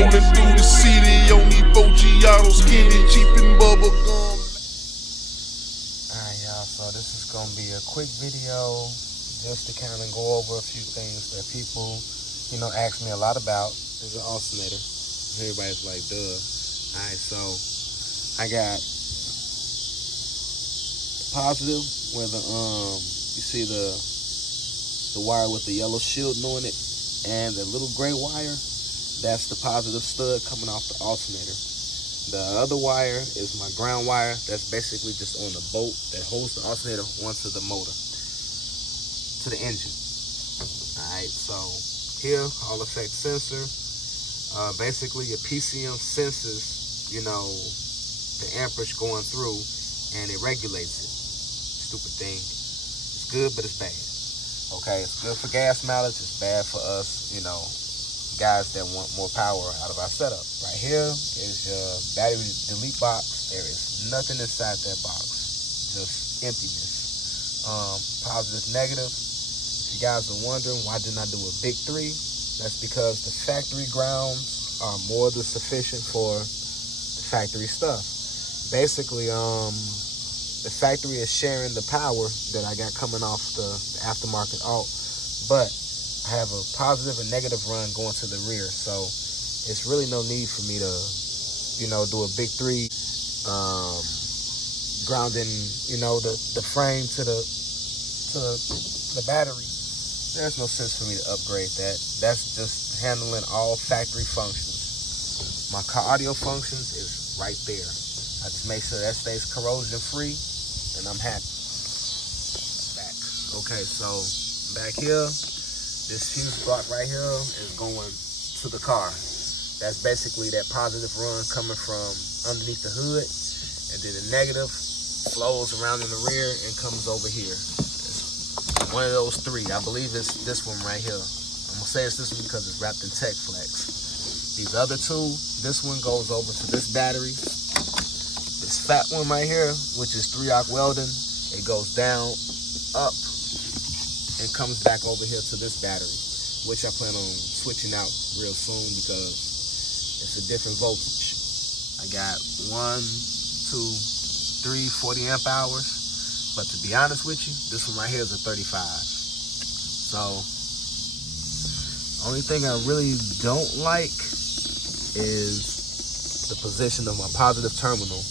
Rolling through the city on these 4 Giottos, skinny, cheap and bubble gum. Alright, y'all, so this is gonna be a quick video just to kind of go over a few things that people, ask me a lot about. There's an alternator. Everybody's like, duh. Alright, so I got positive where you see the wire with the yellow shield on it, and the little gray wire, that's the positive stud coming off the alternator. The other wire is my ground wire. That's basically just on the bolt that holds the alternator onto the motor, to the engine. Alright, so here, Hall effect sensor. Basically your PCM senses, the amperage going through, and it regulates it. Stupid thing. It's good, but it's bad. Okay, it's good for gas mileage. It's bad for us, guys that want more power out of our setup. Right here is your battery delete box. There is nothing inside that box, just emptiness. Positive, negative. If you guys are wondering why didn't I do a big 3, that's because the factory grounds are more than sufficient for the factory stuff. Basically, the factory is sharing the power that I got coming off the aftermarket alt, but I have a positive and negative run going to the rear, so it's really no need for me to, do a big 3, grounding, the frame to the battery. There's no sense for me to upgrade that. That's just handling all factory functions. My car audio functions is right there. I just make sure that stays corrosion free, and I'm happy. Back. Okay, so back here, this fuse block right here is going to the car. That's basically that positive run coming from underneath the hood, and then the negative flows around in the rear and comes over here. It's one of those 3. I believe it's this one right here. I'm gonna say it's this one because it's wrapped in Tech Flex. These other 2, this one goes over to this battery. This fat one right here, which is 3-arc welding, it goes down, up, and comes back over here to this battery, which I plan on switching out real soon because it's a different voltage. I got 1, 2, 3, 40 amp hours, but to be honest with you, this one right here is a 35. So, only thing I really don't like is the position of my positive terminal.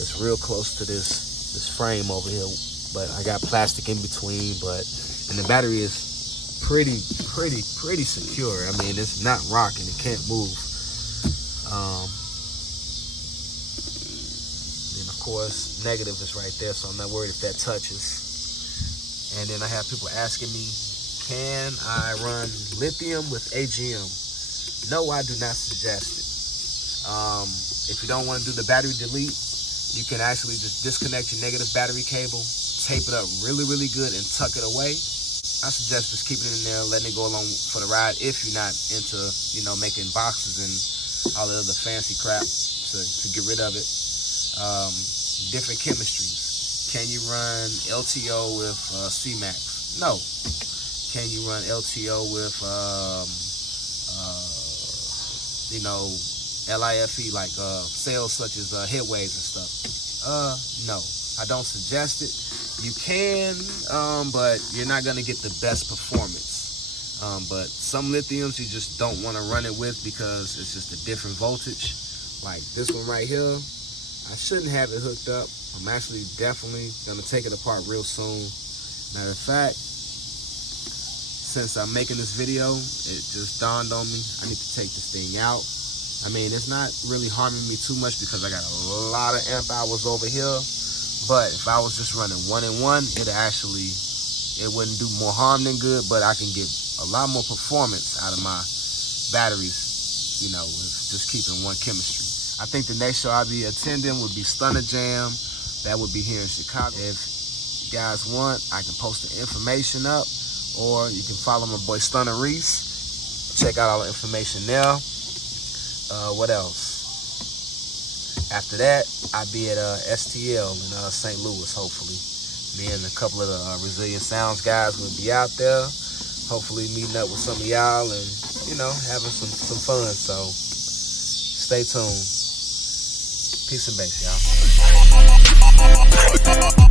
It's real close to this frame over here, but I got plastic in between, and the battery is pretty secure. I mean, it's not rocking, it can't move. Then of course, negative is right there, so I'm not worried if that touches. And then I have people asking me, can I run lithium with AGM? No, I do not suggest it. If you don't want to do the battery delete, you can actually just disconnect your negative battery cable, tape it up really good, and tuck it away. I suggest just keeping it in there, letting it go along for the ride if you're not into, making boxes and all the other fancy crap to get rid of it. Different chemistries. Can you run LTO with C-Max? No. Can you run LTO with, LIFE, like cells such as headways and stuff? No, I don't suggest it. You can, but you're not gonna get the best performance. But some lithiums you just don't want to run it with because it's just a different voltage. Like this one right here, I shouldn't have it hooked up. I'm actually definitely gonna take it apart real soon. Matter of fact, since I'm making this video, it just dawned on me, I need to take this thing out. I mean, it's not really harming me too much because I got a lot of amp hours over here. But if I was just running 1-in-1, it wouldn't do more harm than good, but I can get a lot more performance out of my batteries, with just keeping one chemistry. I think the next show I'll be attending would be Stunner Jam. That would be here in Chicago. If you guys want, I can post the information up, or you can follow my boy Stunner Reese. Check out all the information there. What else? After that, I'll be at STL in St. Louis, hopefully. Me and a couple of the Resilient Sounds guys will be out there, hopefully meeting up with some of y'all and, having some fun. So Stay tuned. Peace and bass, y'all.